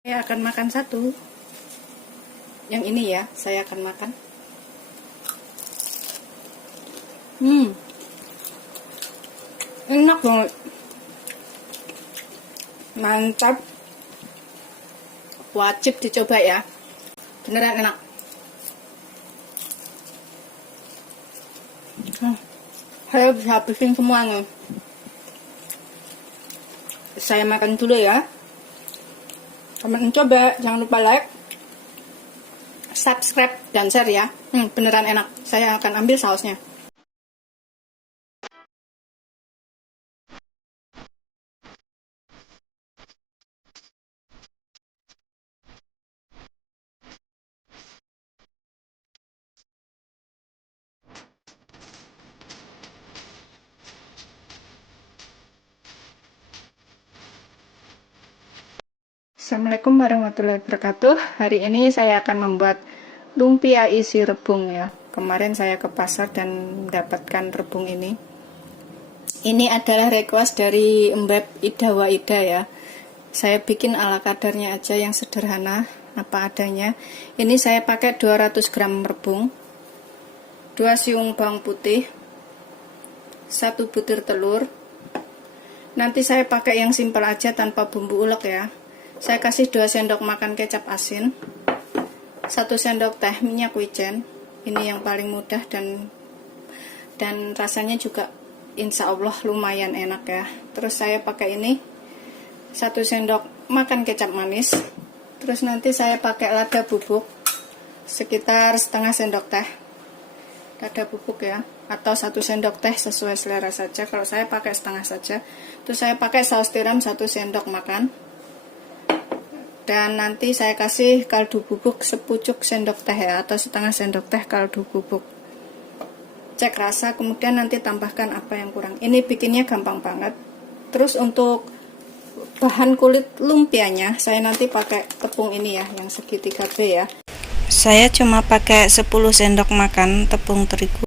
Saya akan makan satu. Yang ini ya, saya akan makan. Enak banget. Mantap. Wajib dicoba ya. Beneran enak. Saya bisa habisin semuanya. Saya makan dulu ya. Teman coba, jangan lupa like, subscribe, dan share ya. Beneran enak. Saya akan ambil sausnya. Assalamualaikum warahmatullahi wabarakatuh. Hari ini saya akan membuat lumpia isi rebung ya. Kemarin saya ke pasar dan mendapatkan rebung ini. Ini adalah request dari Mbak Ida Waida ya. Saya bikin ala kadarnya aja yang sederhana, apa adanya. Ini saya pakai 200 gram rebung, 2 siung bawang putih, 1 butir telur. Nanti saya pakai yang simpel aja tanpa bumbu ulek ya. Saya kasih 2 sendok makan kecap asin, 1 sendok teh minyak wijen. Ini yang paling mudah dan rasanya juga insya Allah lumayan enak ya. Terus saya pakai ini 1 sendok makan kecap manis. Terus nanti saya pakai lada bubuk sekitar setengah sendok teh. Lada bubuk ya, atau 1 sendok teh sesuai selera saja. Kalau saya pakai setengah saja. Terus saya pakai saus tiram 1 sendok makan. Dan nanti saya kasih kaldu bubuk sepucuk sendok teh ya, atau setengah sendok teh kaldu bubuk. Cek rasa, kemudian nanti tambahkan apa yang kurang. Ini bikinnya gampang banget. Terus untuk bahan kulit lumpianya, saya nanti pakai tepung ini ya, yang segitiga B ya. Saya cuma pakai 10 sendok makan tepung terigu.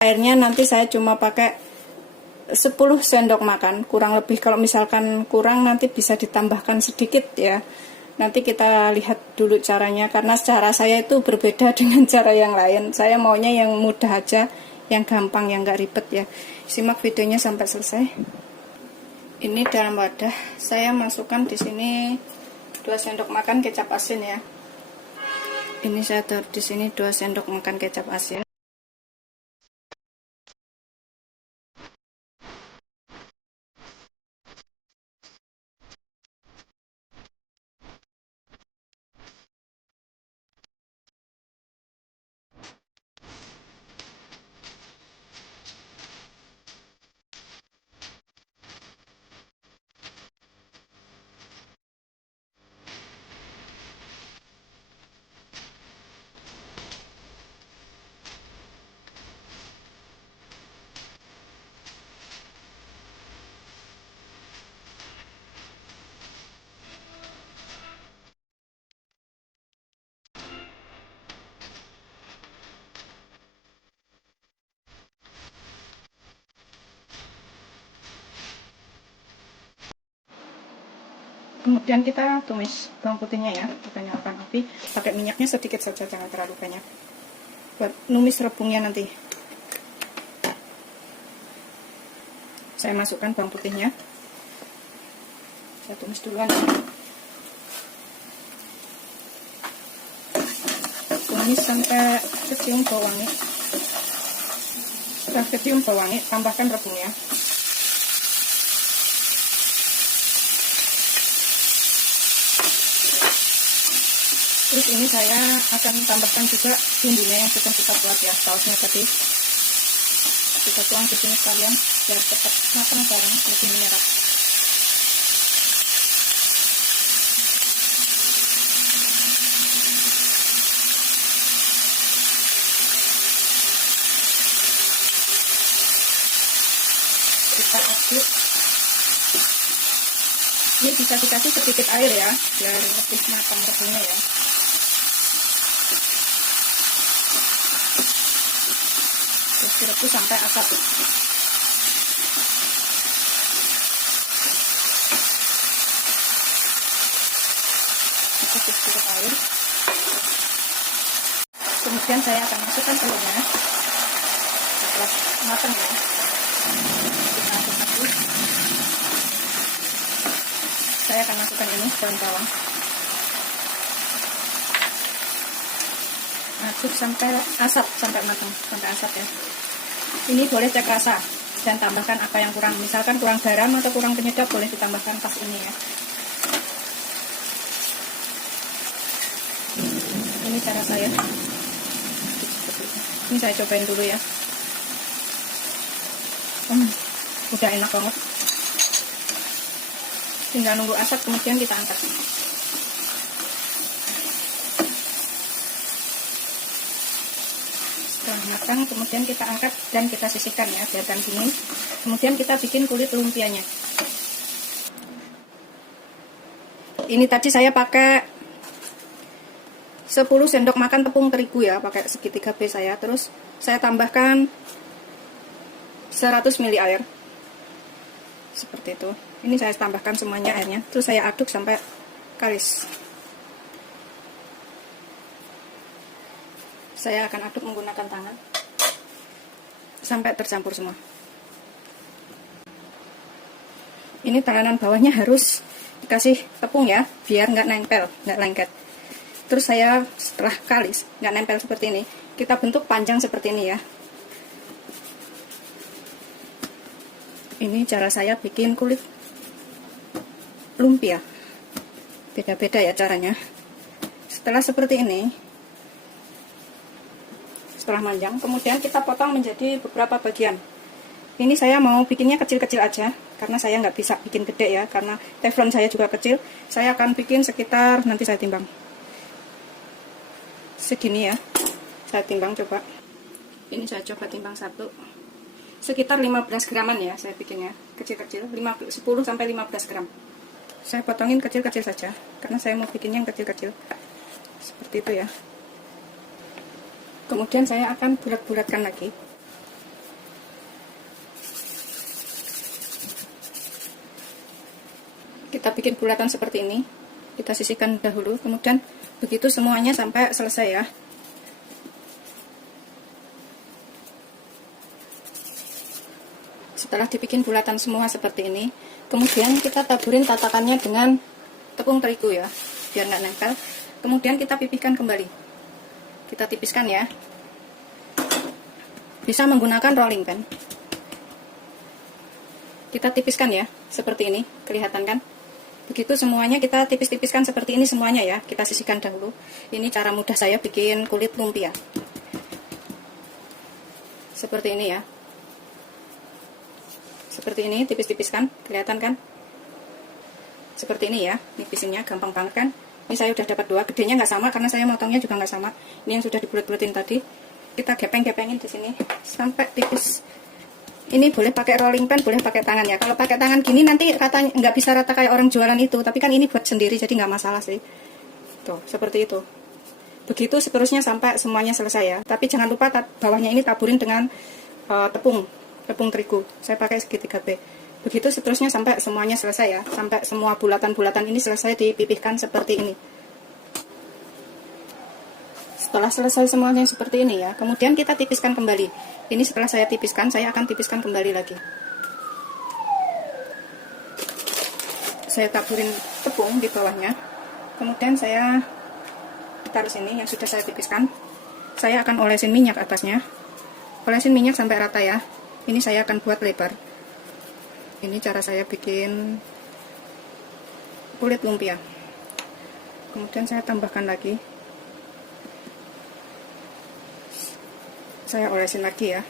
Airnya nanti saya cuma pakai 10 sendok makan, kurang lebih. Kalau misalkan kurang nanti bisa ditambahkan sedikit ya. Nanti kita lihat dulu caranya, karena cara saya itu berbeda dengan cara yang lain. Saya maunya yang mudah aja, yang gampang, yang gak ribet ya. Simak videonya sampai selesai. Ini dalam wadah saya masukkan di sini 2 sendok makan kecap asin ya. Ini saya taruh di sini 2 sendok makan kecap asin. Kemudian kita tumis bawang putihnya ya, kita nyalakan api, pakai minyaknya sedikit saja, jangan terlalu banyak, buat numis rebungnya nanti. Saya masukkan bawang putihnya, saya tumis duluan. Tumis sampai kecium bau wangi. Setelah kecium bau wangi, tambahkan rebungnya. Terus ini saya akan tambahkan juga bumbunya yang sudah kita buat ya, sausnya tadi. Kita tuang di sini sekalian biar cepat matang bareng, lebih menyerap. Kita aduk. Ini bisa dikasih sedikit air ya, biar lebih matang rebungnya ya. Direbus sampai asap. cukup sedikit air. Kemudian saya akan masukkan telurnya setelah matang ya. Kita aduk-aduk. Saya akan masukkan ini daun bawang. Aduk sampai asap, sampai matang, sampai asap ya. Ini boleh cek rasa dan tambahkan apa yang kurang. Misalkan kurang garam atau kurang penyedap, boleh ditambahkan pas ini ya. Ini cara saya. Ini saya cobain dulu ya. Udah enak banget. Tinggal nunggu asap, kemudian kita angkat. Setelah matang, kemudian kita angkat dan kita sisihkan ya, biarkan dingin. Kemudian kita bikin kulit lumpianya. Ini tadi saya pakai 10 sendok makan tepung terigu ya, pakai segitiga B saya. Terus saya tambahkan 100 ml air. Seperti itu. Ini saya tambahkan semuanya airnya. Terus saya aduk sampai kalis. Saya akan aduk menggunakan tangan sampai tercampur semua. Ini telanan bawahnya harus dikasih tepung ya, biar nggak nempel, nggak lengket. Terus saya setelah kalis, nggak nempel seperti ini, kita bentuk panjang seperti ini ya. Ini cara saya bikin kulit lumpia. Beda-beda ya caranya. Setelah seperti ini, setelah panjang, kemudian kita potong menjadi beberapa bagian. Ini saya mau bikinnya kecil-kecil aja, karena saya nggak bisa bikin gede ya, karena teflon saya juga kecil. Saya akan bikin sekitar, nanti saya timbang, segini ya. Saya timbang coba. Ini saya coba timbang satu. Sekitar 15 graman ya saya bikinnya, kecil-kecil, 10-15 gram. Saya potongin kecil-kecil saja, karena saya mau bikinnya yang kecil-kecil. Seperti itu ya. Kemudian saya akan bulat-bulatkan lagi. Kita bikin bulatan seperti ini. Kita sisihkan dahulu, kemudian begitu semuanya sampai selesai ya. Setelah dibikin bulatan semua seperti ini, kemudian kita taburin tatakannya dengan tepung terigu ya, biar nggak nempel. Kemudian kita pipihkan kembali. Kita tipiskan ya. Bisa menggunakan rolling pin. Kita tipiskan ya, seperti ini, kelihatan kan? Begitu semuanya kita tipis-tipiskan seperti ini semuanya ya. Kita sisihkan dahulu. Ini cara mudah saya bikin kulit lumpia. Seperti ini ya. Seperti ini, tipis-tipiskan, kelihatan kan? Seperti ini ya, nipisinnya gampang banget kan? Ini saya udah dapat 2, gedenya nggak sama karena saya motongnya juga nggak sama. Ini yang sudah dibulet-buletin tadi. Kita gepeng-gepengin di sini sampai tipis. Ini boleh pakai rolling pin, boleh pakai tangan ya. Kalau pakai tangan gini nanti katanya nggak bisa rata kayak orang jualan itu, tapi kan ini buat sendiri jadi nggak masalah sih. Tuh, seperti itu. Begitu seterusnya sampai semuanya selesai ya. Tapi jangan lupa bawahnya ini taburin dengan tepung terigu. Saya pakai segitiga B. Begitu seterusnya sampai semuanya selesai ya. Sampai semua bulatan-bulatan ini selesai dipipihkan seperti ini. Setelah selesai semuanya seperti ini ya, kemudian kita tipiskan kembali. Ini setelah saya tipiskan, saya akan tipiskan kembali lagi. Saya taburin tepung di bawahnya. Kemudian saya taruh sini yang sudah saya tipiskan. Saya akan olesin minyak atasnya. Olesin minyak sampai rata ya. Ini saya akan buat lebar. Ini cara saya bikin kulit lumpia. Kemudian saya tambahkan lagi. Saya olesin lagi ya.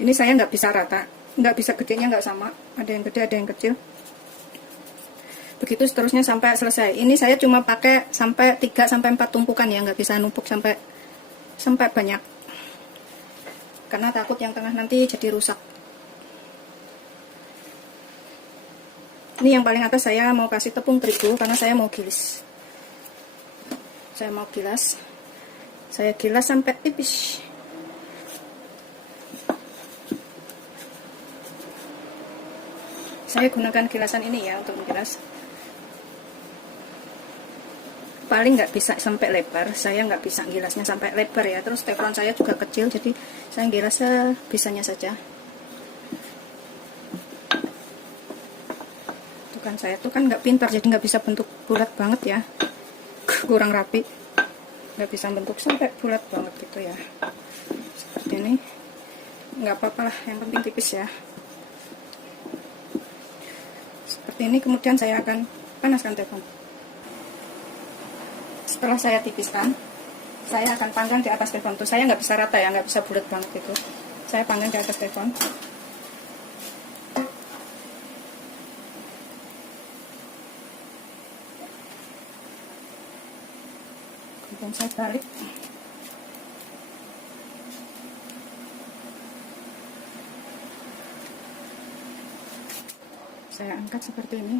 Ini saya nggak bisa rata, nggak bisa gedenya nggak sama. Ada yang gede, ada yang kecil. Begitu seterusnya sampai selesai. Ini saya cuma pakai sampai 3-4 tumpukan ya, nggak bisa numpuk sampai banyak. Karena takut yang tengah nanti jadi rusak. Ini yang paling atas saya mau kasih tepung terigu karena saya mau gilis. Saya mau gilas. Saya gilas sampai tipis. Saya gunakan gilasan ini ya untuk menggilas. paling nggak bisa sampai lebar, saya nggak bisa gilasnya sampai lebar ya. Terus teflon saya juga kecil, jadi saya gilasnya bisanya saja. Tuh kan, saya tuh kan nggak pintar, jadi nggak bisa bentuk bulat banget ya, kurang rapi, nggak bisa bentuk sampai bulat banget gitu ya. Seperti ini, nggak apa-apa lah, yang penting tipis ya. Seperti ini. Kemudian saya akan panaskan teflon. Setelah saya tipiskan, saya akan panggang di atas teflon tuh. Saya nggak bisa rata ya, nggak bisa bulat banget gitu. Saya panggang di atas teflon. Kemudian saya balik. Saya angkat seperti ini.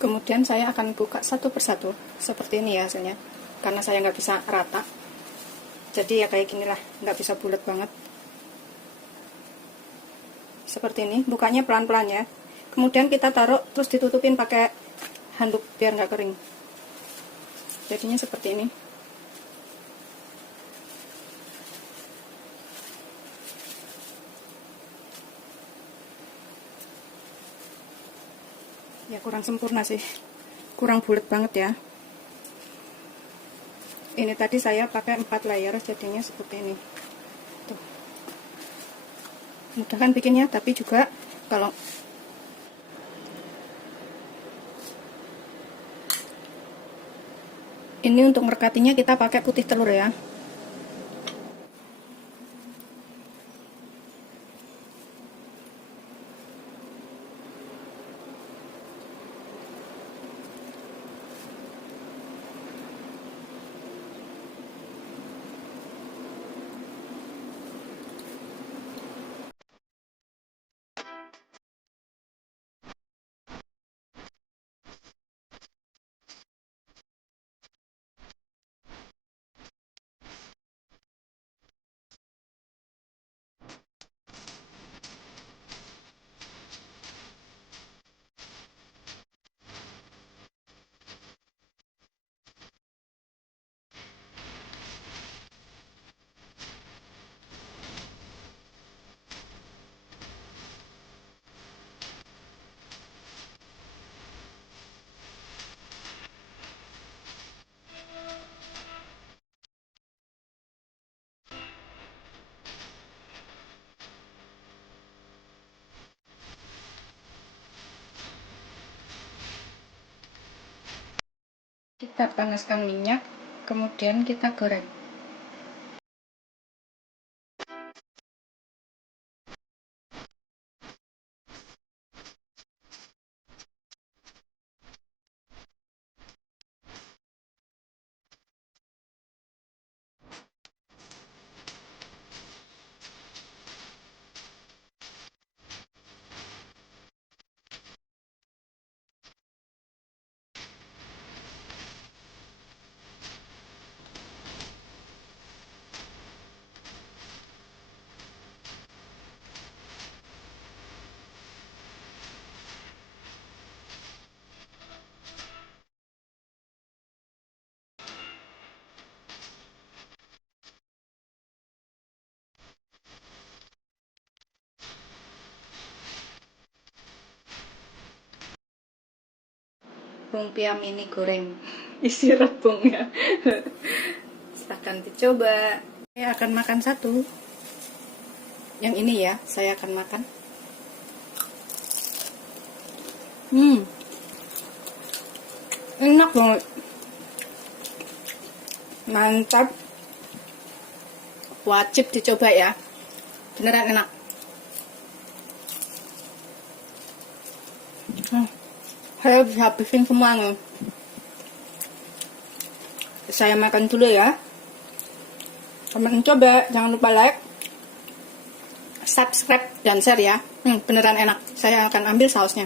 Kemudian saya akan buka satu persatu seperti ini ya hasilnya, karena saya nggak bisa rata, jadi ya kayak ginilah, nggak bisa bulat banget. Seperti ini, bukanya pelan-pelan ya. Kemudian kita taruh, terus ditutupin pakai handuk biar nggak kering. Jadinya seperti ini. Ya kurang sempurna sih, kurang bulat banget ya. Ini tadi saya pakai 4 layer, jadinya seperti ini. Tuh. Mudah kan bikinnya, tapi juga kalau ini untuk merekatinya kita pakai putih telur ya. Kita panaskan minyak, kemudian kita goreng. Lumpia mini goreng isi rebung ya. Silahkan dicoba. Saya akan makan satu. Yang ini ya, saya akan makan. Enak banget, mantap, wajib dicoba ya, beneran enak. Saya bisa habisin semuanya. Saya makan dulu ya. Teman coba, jangan lupa like, subscribe, dan share ya. Beneran enak. Saya akan ambil sausnya.